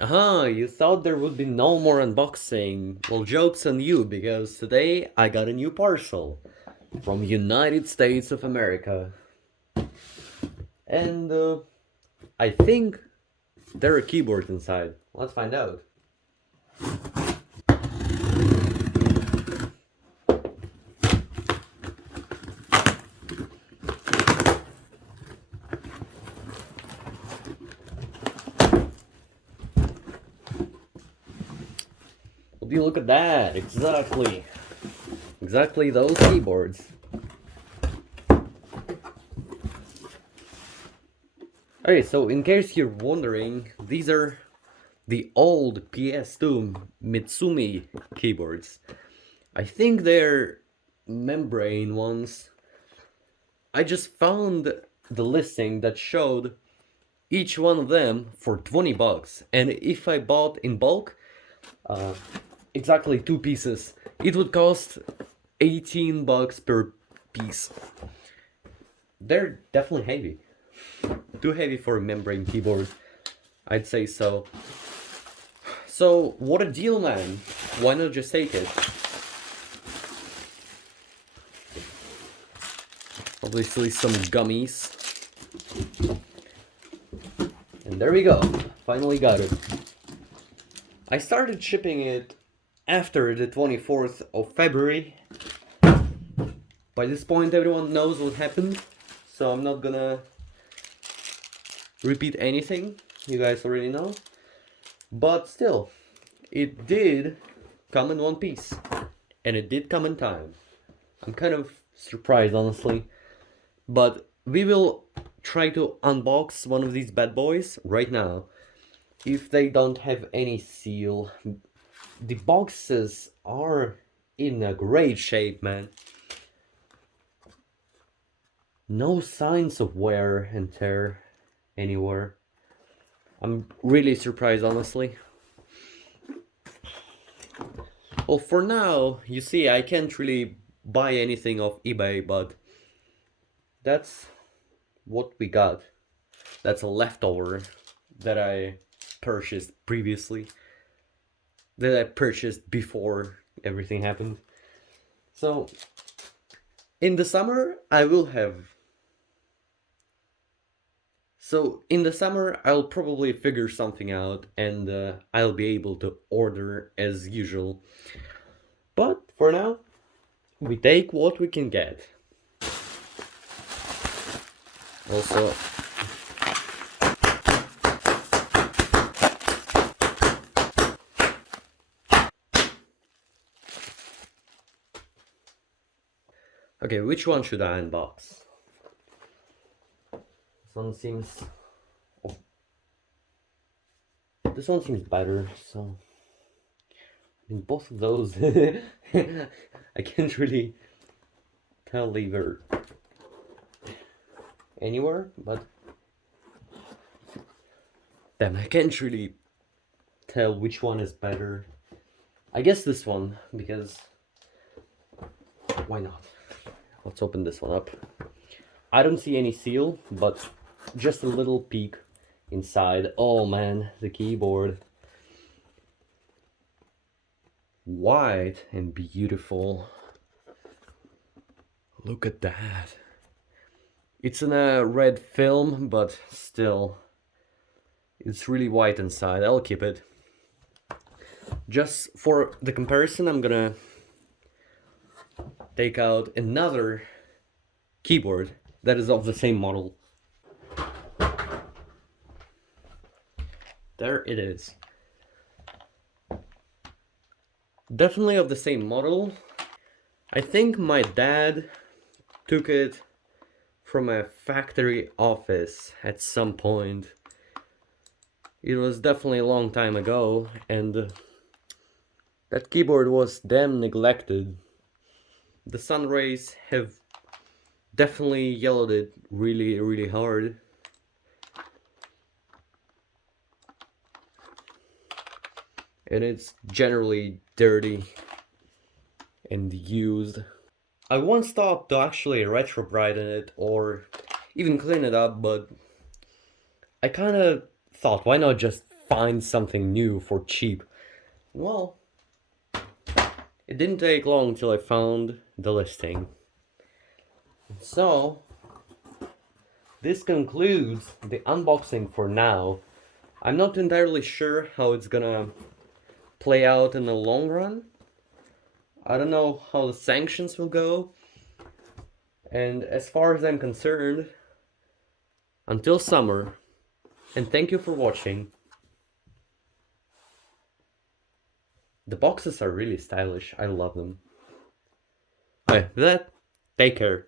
You thought there would be no more unboxing. Well, joke's on you, because today I got a new parcel from United States of America. And I think there are keyboards inside. Let's find out. Would you look at that? Exactly. Exactly those keyboards. Okay, so in case you're wondering, these are the old PS2 Mitsumi keyboards. I think they're membrane ones. I just found the listing that showed each one of them for 20 bucks. And if I bought in bulk, uh, exactly two pieces, it would cost 18 bucks per piece. They're definitely heavy. Too heavy for a membrane keyboard, I'd say so. So, what a deal, man. Why not just take it? Obviously some gummies. And there we go. Finally got it. I started shipping it after the 24th of February. By this point everyone knows what happened, so I'm not gonna repeat anything. You guys already know. But still, it did come in one piece. And it did come in time. I'm kind of surprised, honestly. But we will try to unbox one of these bad boys right now. If they don't have any seal. The boxes are in a great shape, man. No signs of wear and tear anywhere. I'm really surprised, honestly. Well, for now, you see, I can't really buy anything off eBay, but that's what we got. That's a leftover that I purchased previously. That I purchased before everything happened. So, in the summer, I will have... So, in the summer, I'll probably figure something out and I'll be able to order as usual. But, for now, we take what we can get. Also, okay, which one should I unbox? This one seems... Oh. This one seems better, so... I mean, both of those... I can't really tell either anywhere, but... Damn, I can't really tell which one is better. I guess this one, because... Why not? Let's open this one up. I don't see any seal, but just a little peek inside. Oh man, the keyboard. White and beautiful. Look at that. It's in a red film, but still. It's really white inside. I'll keep it. Just for the comparison, I'm gonna take out another keyboard that is of the same model. There it is. Definitely of the same model. I think my dad took it from a factory office at some point. It was definitely a long time ago, and that keyboard was damn neglected. The sun rays have definitely yellowed it really, really hard. And it's generally dirty and used. I once thought to actually retro-brighten it or even clean it up, but I kinda thought, why not just find something new for cheap. Well, it didn't take long till I found the listing. So, this concludes the unboxing for now. I'm not entirely sure how it's gonna play out in the long run. I don't know how the sanctions will go. And as far as I'm concerned, until summer, and thank you for watching. The boxes are really stylish, I love them. Alright, with that, take care.